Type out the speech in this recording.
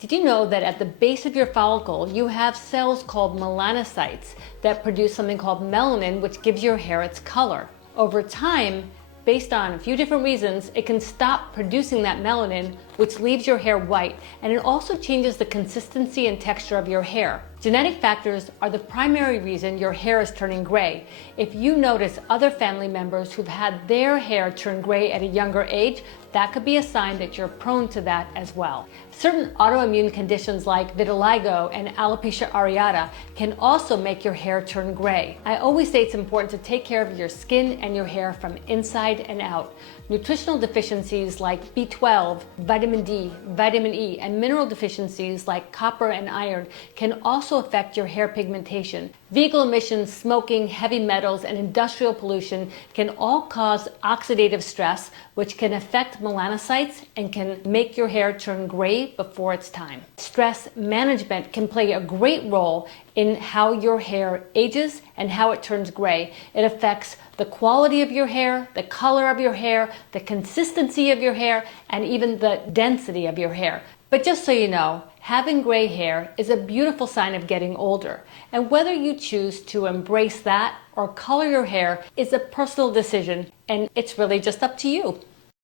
Did you know that at the base of your follicle, you have cells called melanocytes that produce something called melanin, which gives your hair its color? Over time, based on a few different reasons, it can stop producing that melanin, which leaves your hair white, and it also changes the consistency and texture of your hair. Genetic factors are the primary reason your hair is turning gray. If you notice other family members who've had their hair turn gray at a younger age, that could be a sign that you're prone to that as well. Certain autoimmune conditions like vitiligo and alopecia areata can also make your hair turn gray. I always say it's important to take care of your skin and your hair from inside and out. Nutritional deficiencies like B12, vitamin D, vitamin E, and mineral deficiencies like copper and iron can also affect your hair pigmentation. Vehicle emissions, smoking, heavy metals, and industrial pollution can all cause oxidative stress, which can affect melanocytes and can make your hair turn gray before it's time. Stress management can play a great role in how your hair ages and how it turns gray. It affects the quality of your hair, the color of your hair, the consistency of your hair, and even the density of your hair. But just so you know, having gray hair is a beautiful sign of getting older. And whether you choose to embrace that or color your hair is a personal decision, and it's really just up to you.